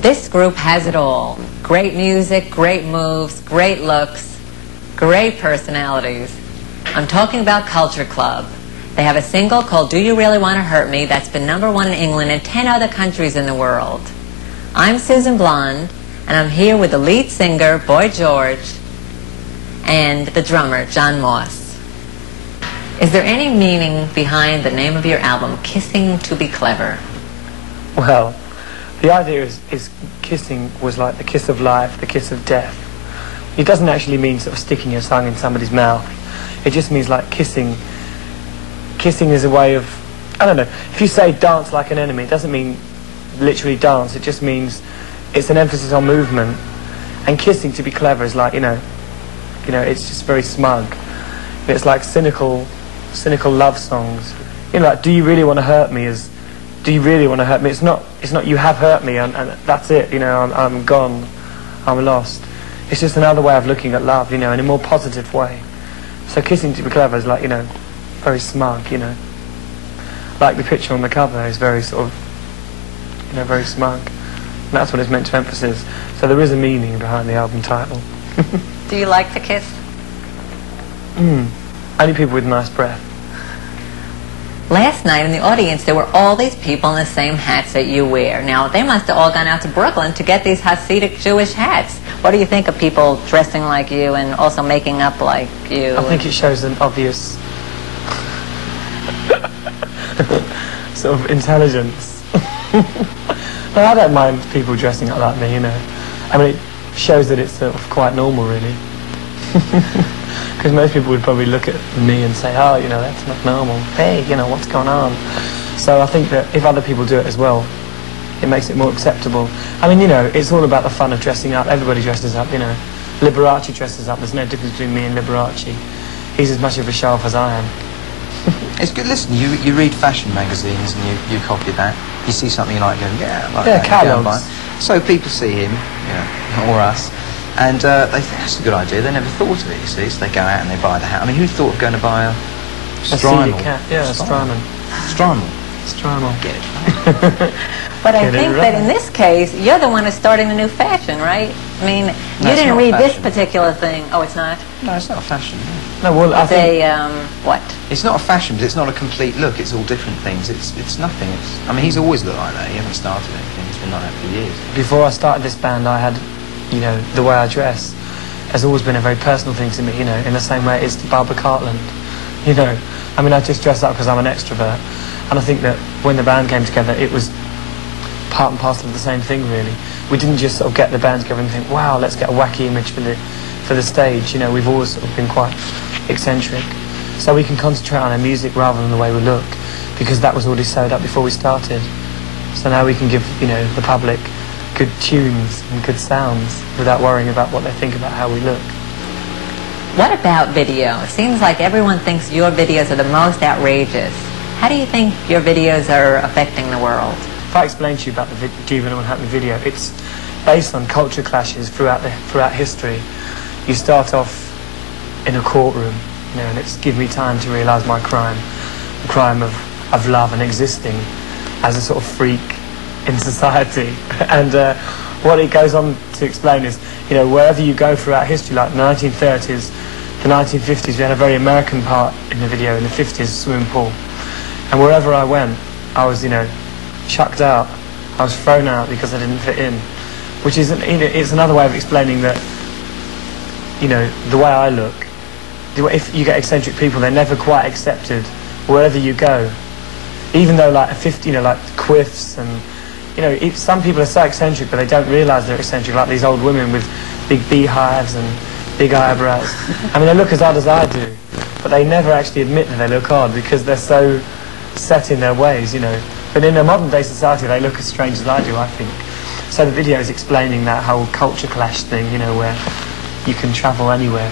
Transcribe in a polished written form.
This group has it all. Great music, great moves, great looks, great personalities. I'm talking about Culture Club. They have a single called Do You Really Want to Hurt Me that's been #1 in England and 10 other countries in the world. I'm Susan Blond, and I'm here with the lead singer, Boy George, and the drummer, John Moss. Is there any meaning behind the name of your album, Kissing to Be Clever? Well, the idea is kissing was like the kiss of life, the kiss of death. It doesn't actually mean sort of sticking your tongue in somebody's mouth. It just means like kissing. Kissing is a way of, I don't know, if you say dance like an enemy, it doesn't mean literally dance. It just means it's an emphasis on movement. And kissing to be clever is like, you know, it's just very smug. It's like cynical love songs. You know, like, do you really want to hurt me? Do you really want to hurt me? It's not you have hurt me and that's it, you know, I'm gone, I'm lost. It's just another way of looking at love, you know, in a more positive way. So kissing to be clever is like, you know, very smug, you know. Like the picture on the cover is very sort of, you know, very smug. And that's what it's meant to emphasize. So there is a meaning behind the album title. Do you like to kiss? Only people with nice breath. Last night in the audience there were all these people in the same hats that you wear. Now they must have all gone out to Brooklyn to get these Hasidic Jewish hats. What do you think of people dressing like you and also making up like you? I think it shows an obvious sort of intelligence. But I don't mind people dressing up like me, you know. I mean, it shows that it's sort of quite normal, really. Because most people would probably look at me and say, oh, you know, that's not normal. Hey, you know, what's going on? So I think that if other people do it as well, it makes it more acceptable. I mean, you know, it's all about the fun of dressing up. Everybody dresses up, you know. Liberace dresses up. There's no difference between me and Liberace. He's as much of a show-off as I am. It's good. Listen, you read fashion magazines and you copy that. You see something you like, going, yeah, I like yeah, that. catalogs. So people see him, you know, or us, and they think that's a good idea. They never thought of it, you see. So they go out and they buy the hat. I mean, who thought of going to buy a Strymon? Yeah, Strymon. Strymon. Strymon. Get it. But I think that in this case, you're the one who's starting the new fashion, right? I mean, you didn't read this particular thing. Oh, it's not? No, it's not a fashion. No, well, I think... what? It's not a fashion, but it's not a complete look. It's all different things. It's nothing. I mean, he's always looked like that. He hasn't started anything. He's been like that for years. Before I started this band, I had, you know, the way I dress has always been a very personal thing to me, you know, in the same way it is to Barbara Cartland. You know, I mean, I just dress up because I'm an extrovert. And I think that when the band came together, it was part and parcel of the same thing, really. We didn't just sort of get the band together and think, wow, let's get a wacky image for the stage. You know, we've always sort of been quite eccentric. So we can concentrate on our music rather than the way we look, because that was already sewed up before we started. So now we can give, you know, the public good tunes and good sounds without worrying about what they think about how we look. What about video? It seems like everyone thinks your videos are the most outrageous. How do you think your videos are affecting the world? If I explain to you about the Do You Really Want to Hurt Me video, it's based on culture clashes throughout history. You start off in a courtroom, you know, and it's give me time to realise my crime, the crime of love and existing as a sort of freak in society. And what it goes on to explain is, you know, wherever you go throughout history, like the 1930s, the 1950s, we had a very American part in the video, in the 50s, swimming pool. And wherever I went, I was, you know, chucked out. I was thrown out because I didn't fit in, which is it's another way of explaining that, you know, the way I look. If you get eccentric people, they're never quite accepted wherever you go, even though like you know, like quiffs and, you know, some people are so eccentric but they don't realise they're eccentric, like these old women with big beehives and big eyebrows. I mean, they look as odd as I do, but they never actually admit that they look odd because they're so set in their ways, you know. But in a modern day society, they look as strange as I do, I think. So the video is explaining that whole culture clash thing, you know, where you can travel anywhere